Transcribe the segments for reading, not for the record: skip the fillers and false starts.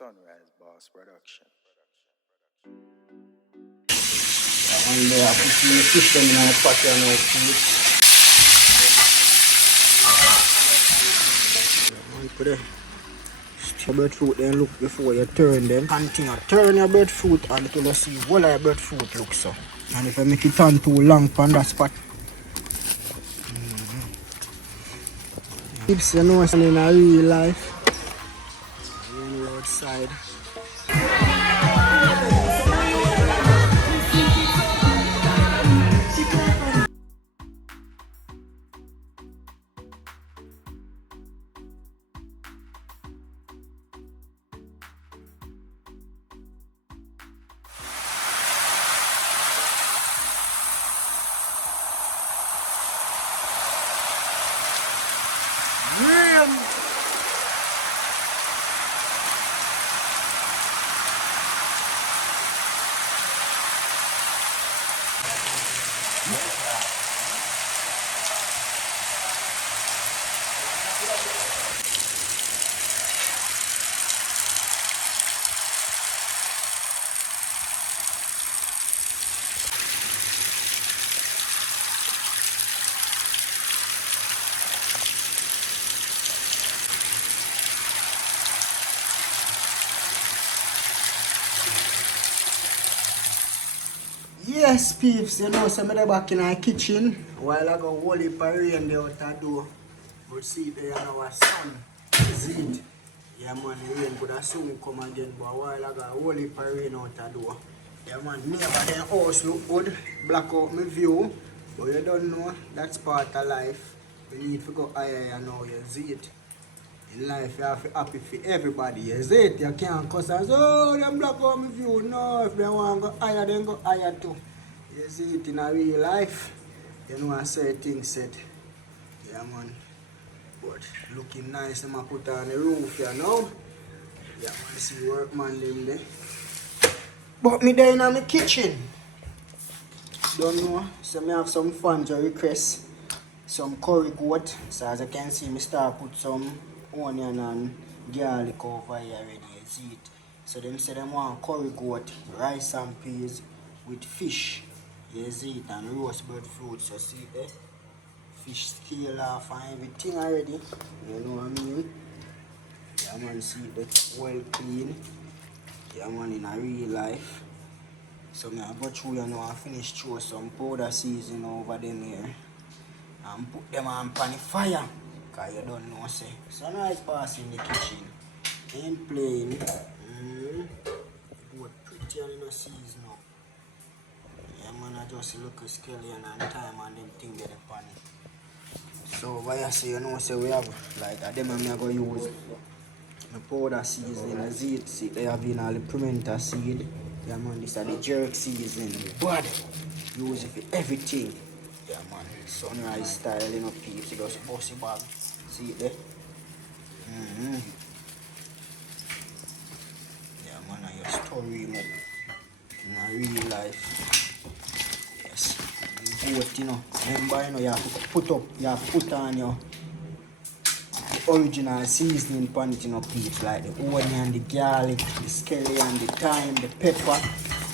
Sunrise Boss Production. And I put the system in a pot here now, please. Put the breadfruit then look before you turn them. Continue turn your breadfruit until you see what your breadfruit looks so. And if you make it on too long on that spot. Tips you know in a real life. On the outside. Yes, peeps, you know, some of the back in our kitchen while I go hold it for rain there out the door. But see there now our sun is it. Yeah man, the rain could have soon come again, but while I go hold it for rain out the door. Yeah man, neighbor their house look good, black out my view. But you don't know, that's part of life. We need to go higher now, you see it. In life, you have to be happy for everybody, you see it? You can't cuss and say, oh, them black out my view. No, if they want to go higher, then go higher too. You see it in a real life. You know I say things said. Yeah man. But looking nice, I'm put on the roof here now. Yeah man, see workman them there. But me there in my kitchen. Don't know. So me have some fun to request. Some curry goat. So as you can see, me start put some onion and garlic over here already. You see it. So them say them want curry goat, rice and peas with fish. You see it, and roast breadfruit. So see there. Fish scale off and everything already. You know what I mean? Yeah man, see that well clean. Yeah man, in a real life. So me I go through you know and finish through some powder seasoning over them here. And put them on pan the fire. Cause you don't know say. Sunrise pass in the kitchen. Ain't playing. Good pretty and in a season now. Yeah man, I just look a skeleton and time and them thing get the pan. So over here say you know say we have like a them I'm gonna use my powder seasoning, a seed seed, they have in all the pimento seed. Yeah man, this is the jerk seasoning. But use it for everything. Yeah man, sunrise style, you know, peeps, you just bust it back. See it there? Yeah man, I just story him up in a real life. Yes. Goat, you know. Remember, you know, you have to put on your original seasoning pan it, you know, peeps, like the onion, the garlic, the scallion, the thyme, the pepper.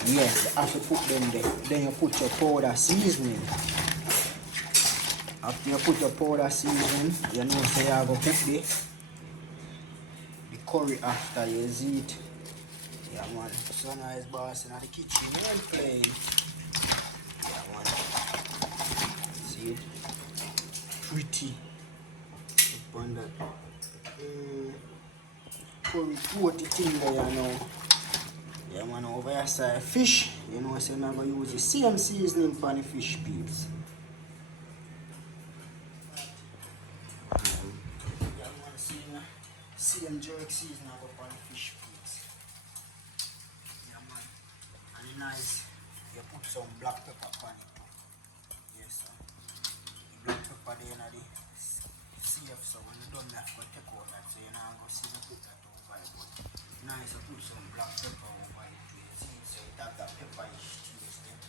Yes, you have to put them there. Then you put your powder seasoning. After you put your powder seasoning, you know, so you have to put the curry after you see it. Yeah man, Sunrise Boss in the kitchen, you ain't playing. Yeah man, see it? Pretty. Up on that. Curry goat thing there, you know. Yeah man, over here side fish, you know, so I'm going to use the same seasoning for the fish peeps. Yeah man, same jerk seasoning for the fish peeps. Yeah man, and it's nice, you put some black pepper on it. Yes sir. The black pepper there in the safe, so when you don't have to take out that, so you're not going to see the put that over it. But nice to put some black pepper over it. So it have that pepperish taste there.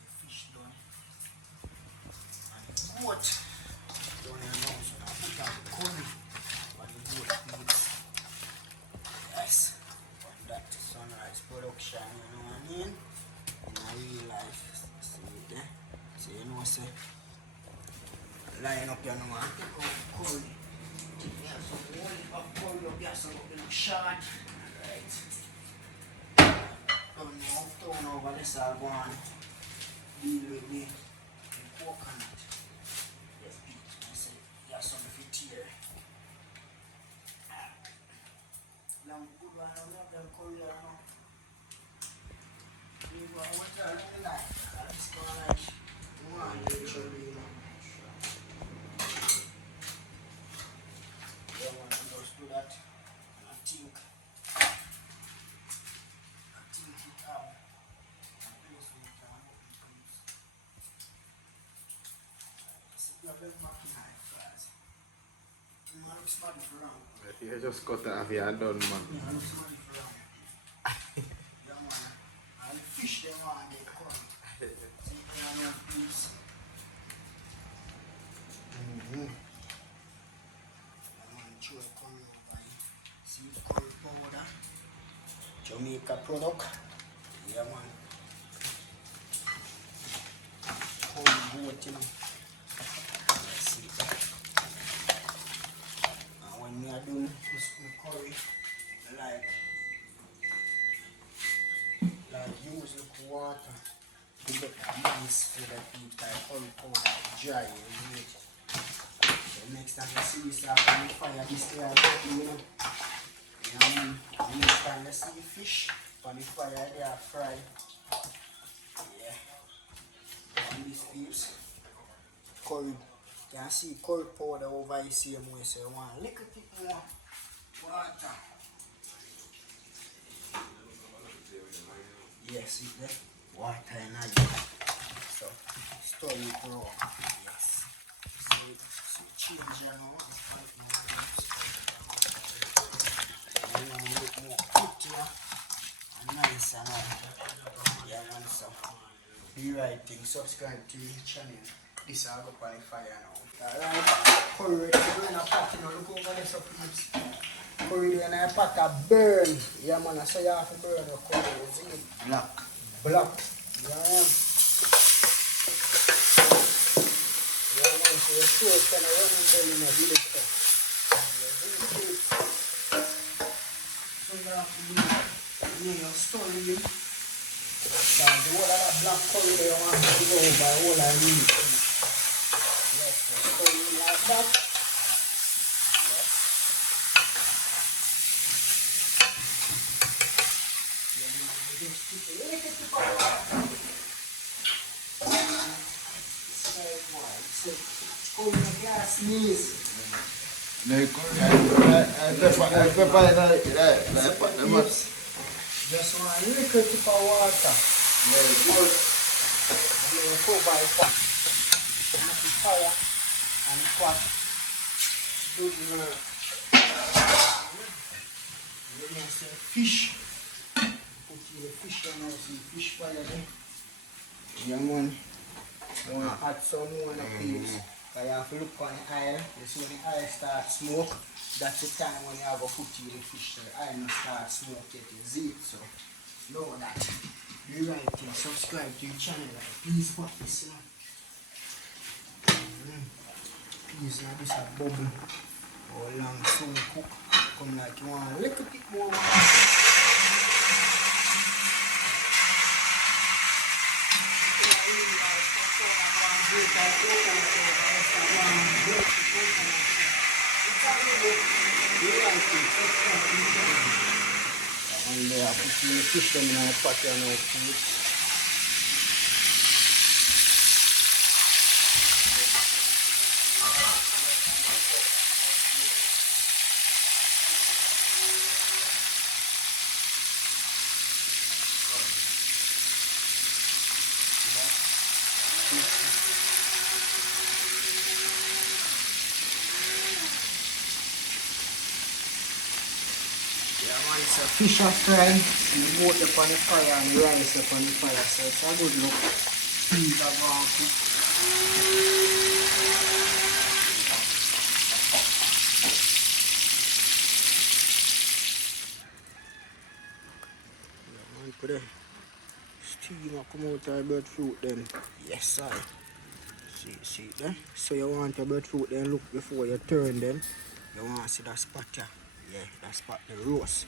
The fish done. And the goat done here now, so now put on the curry for the goat peeps. line up here now and take out curry. Yeah, so we only have curry up here, so we're going to short. Right. Don't know uptown over this, I'll go and deal with the coconut. Yes, I say, yeah, some of it here. Long good one, I love them curry now. You go and watch that, I like that. This one like, one literally, you know. Yeah, man, I just do that. And I think it out. And place we can open things. So you have them back in high fries. You man look smarty for round. You just cut it off, you're done, man. Yeah, I look smarty for round. Yeah, man. And the fish they want they come. See, you know, please. Curry over here. See curry powder, Jamaica product. Yeah, man. Curry goat, you know. Let's see that. And when we are doing this curry, like use the water to get a nice flavor with like curry powder dry and wait. So next time you see this on the fire, this here, you know. And next time you see the fish on the fire, they are fried. Yeah. And this is curry. You can see curry powder over here, same way. So you want a little bit more water. Yes, see there? Water in it. So stir it raw. Yes. See, so change here now. And now look more prettier and nicer now. Yeah, man, so be right thing. Subscribe to the channel. This will go on the fire now. Alright, curry ready to go in a pot. You know, look over there, so please. Curry in a pot of burn. Yeah, man, so you have to burn your curry. You see it? Black. Yeah. Yeah, man, so your throat kind of running belly in a village. So you have to do your story. So the whole of that black curry there you want to go over the whole of the meat. Yes, so story like that. Yes. Yeah, man, we just put a little bit of water. So, come in the gas, sneeze. Just want a little bit of water. Very good. And then you cover the pot. And the fire and the pot. Good work. And then some fish. Put the fish on now, see fish fire there. Yeah, man. You want to add some more on the piece. Because you have to look on the oil. You see when the oil starts smoke, that's the time when you have to put the fish. So the oil starts smoke, you see it. So know that. Do the right thing. Subscribe to the channel. Please watch this. Please now this a bubble. How long soon cook. Come like you want a little bit more water. And I put the fish them in a pot here now, please. So fish are fried, the boat up on the fire and the rice up on the fire, so it's a good look. Peas are going to cook. Yeah, man, put the steam come out of the breadfruit then. Yes, sir. See there? So you want your breadfruit then look before you turn them. You want to see that spot here. Yeah, that spot the roast.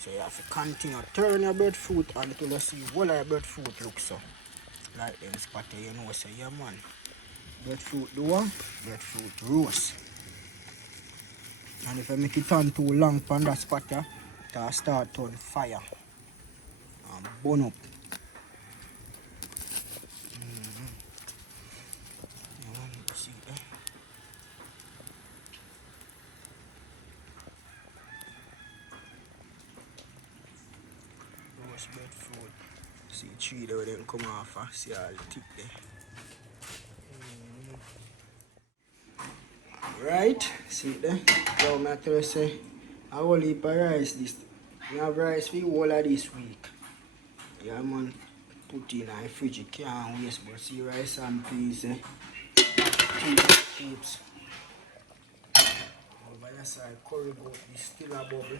So you have to continue turn your breadfruit until you see what your breadfruit looks so. Like them spot here, you know, so yeah man. Breadfruit do what? Breadfruit roast. And if you make it turn too long from that spot here, it'll start on fire. And burn up. See there? Roast breadfruit. See tree there then come off. See all the tip there. Right? See there? So I tell you say I will heap of rice this. We have rice for all of this week. Yeah man, put in the fridge, you can't waste, but see rice and peas keeps. Over your side curry goat is still a bubble.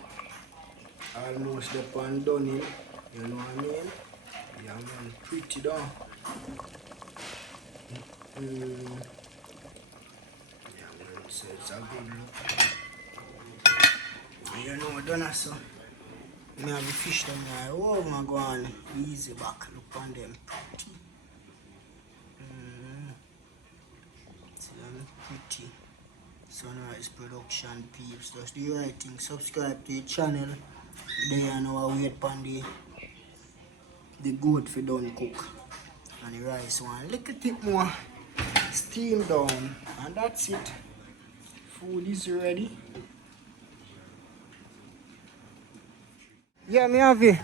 Almost the pan done in. You know what I mean? Yeah man, pretty done. Yeah man, so it's a good look. You know what done so. I have the fish them there. Oh my god, easy back. Look on them pretty. See them pretty. Sunrise production peeps. Just do the right thing. Subscribe to the channel. They are now wait upon the goat for done cook. And the rice one. Little bit more steam down. And that's it. Food is ready. Yeah, me have it.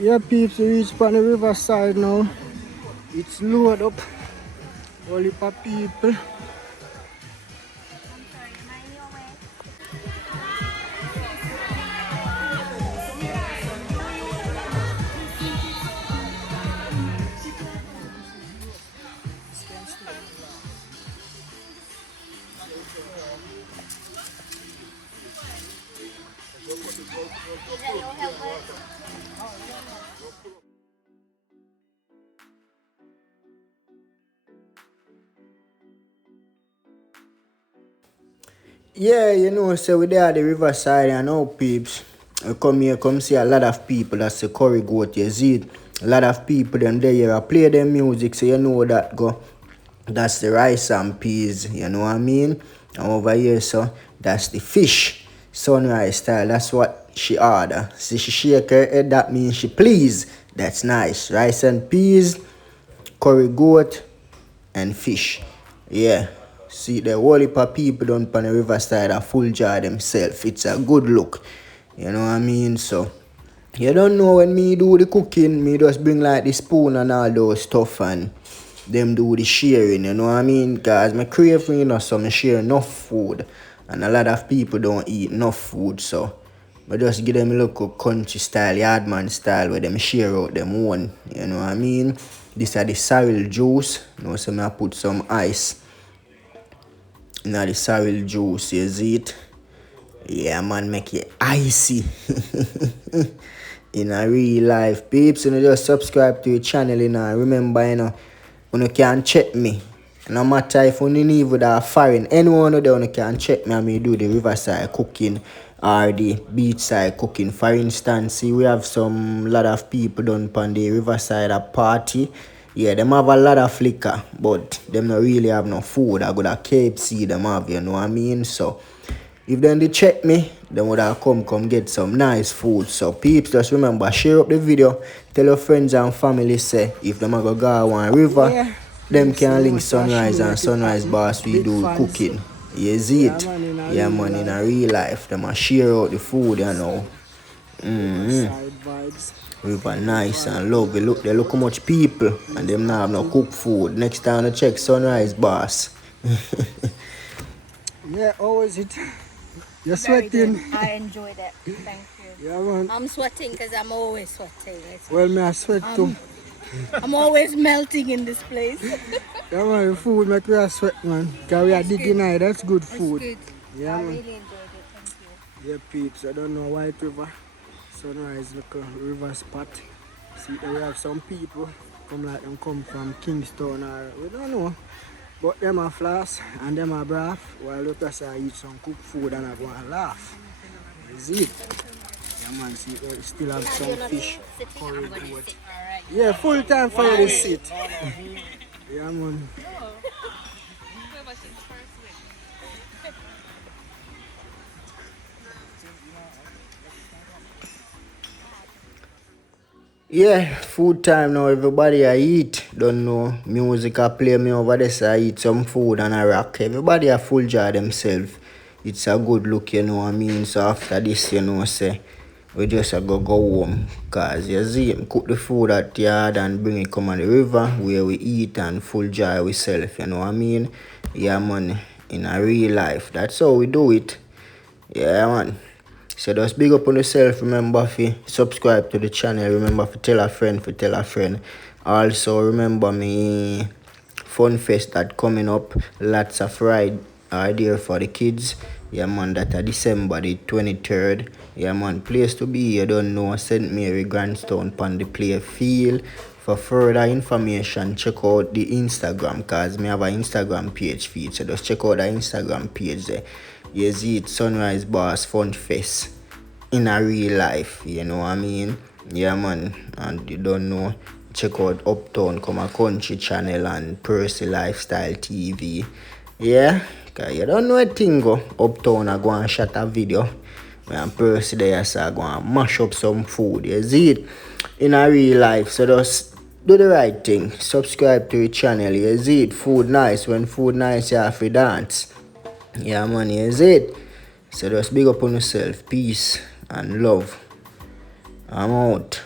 Yeah, peeps, we reach on the riverside now. It's loaded up. All heap of people. Yeah, you know, so we there at the riverside and now peeps. We come here, come see a lot of people. That's the curry goat, you see it. A lot of people them there here play their music, so you know that go. That's the rice and peas, you know what I mean? And over here, so that's the fish. Sunrise style, that's what she order. See, she shake her head, that means she please. That's nice. Rice and peas, curry goat, and fish. Yeah. See the whole heap of people down on the riverside are full jar themselves. It's a good look. You know what I mean? So you don't know when me do the cooking, me just bring like the spoon and all those stuff and them do the sharing, you know what I mean? Because my craving, you know, so I share enough food. And a lot of people don't eat enough food, so I just give them a local country style, yardman style, where them share out them one, you know what I mean? This is the sorrel juice, you know, so I put some ice. Now the sorrel juice, you see it? Yeah, man, make it icy. In a real life, peeps, you know, just subscribe to the channel, you know, remember, you know, you can check me. No matter if you live with a foreign, anyone of them can check me and me do the riverside cooking or the beachside cooking. For instance, see, we have some lot of people done on the riverside a party. Yeah, them have a lot of liquor, but them not really have no food. I got a KFC them have, you know what I mean? So if them they check me, then would have come get some nice food. So peeps, just remember, share up the video, tell your friends and family, say if them a go one river, yeah, them can link Sunrise and Sunrise Boss we do cooking. You see it? Yeah man, in a real life, them a share out the food, you know. River nice and lovely. Look, they look how much people and them now have no cook food. Next time I check Sunrise Boss. Yeah, how is it? You're sweating. I enjoyed it. Thank you. Yeah, man. I'm sweating because I'm always sweating. Well, me I sweat too. I'm always melting in this place. Yeah, man, the food make me sweat, man. Because we are digging out. That's good food. Good. Yeah, I man. really enjoyed it. Thank you. Yeah, peeps. I don't know White River. Sunrise, look a river spot. See, there we have some people come like them come from Kingston or we don't know. But them are floss and them are braff while we just eat some cooked food and I go and laugh. Is it? Yeah man, see we still have some fish curry goat. Yeah, full time for you to sit. Yeah man. Yeah, food time now. Everybody I eat. Don't know. Music I play me over there, so I eat some food and I rock. Everybody a full jar themselves. It's a good look, you know what I mean. So after this, you know, say we just a go home. Cause you see him cook the food at the yard and bring it come on the river where we eat and full jar ourselves, you know what I mean? Yeah man. In a real life. That's how we do it. Yeah man. So just big up on yourself. Remember to subscribe to the channel. Remember to tell a friend, Also remember me fun fest that coming up. Lots of ride idea for the kids. Yeah man, that December the 23rd. Yeah man, place to be. You don't know, St. Mary Grandstone on the play field. For further information, check out the Instagram, cause me have an Instagram page feed. So just check out the Instagram page there. You see it, Sunrise Bars Fun Fest in a real life, you know what I mean? Yeah man, and you don't know, check out Uptown Come a Country channel and Persie Lifestyle TV. Yeah, cause you don't know a thing go. Uptown I go and shot a video. Me and Persie there, so I go and mash up some food. You see it? In a real life, so just do the right thing. Subscribe to the channel. You see it? Food nice. When food nice, you have to dance. Yeah man, you see it? So just big up on yourself. Peace and love. I'm out.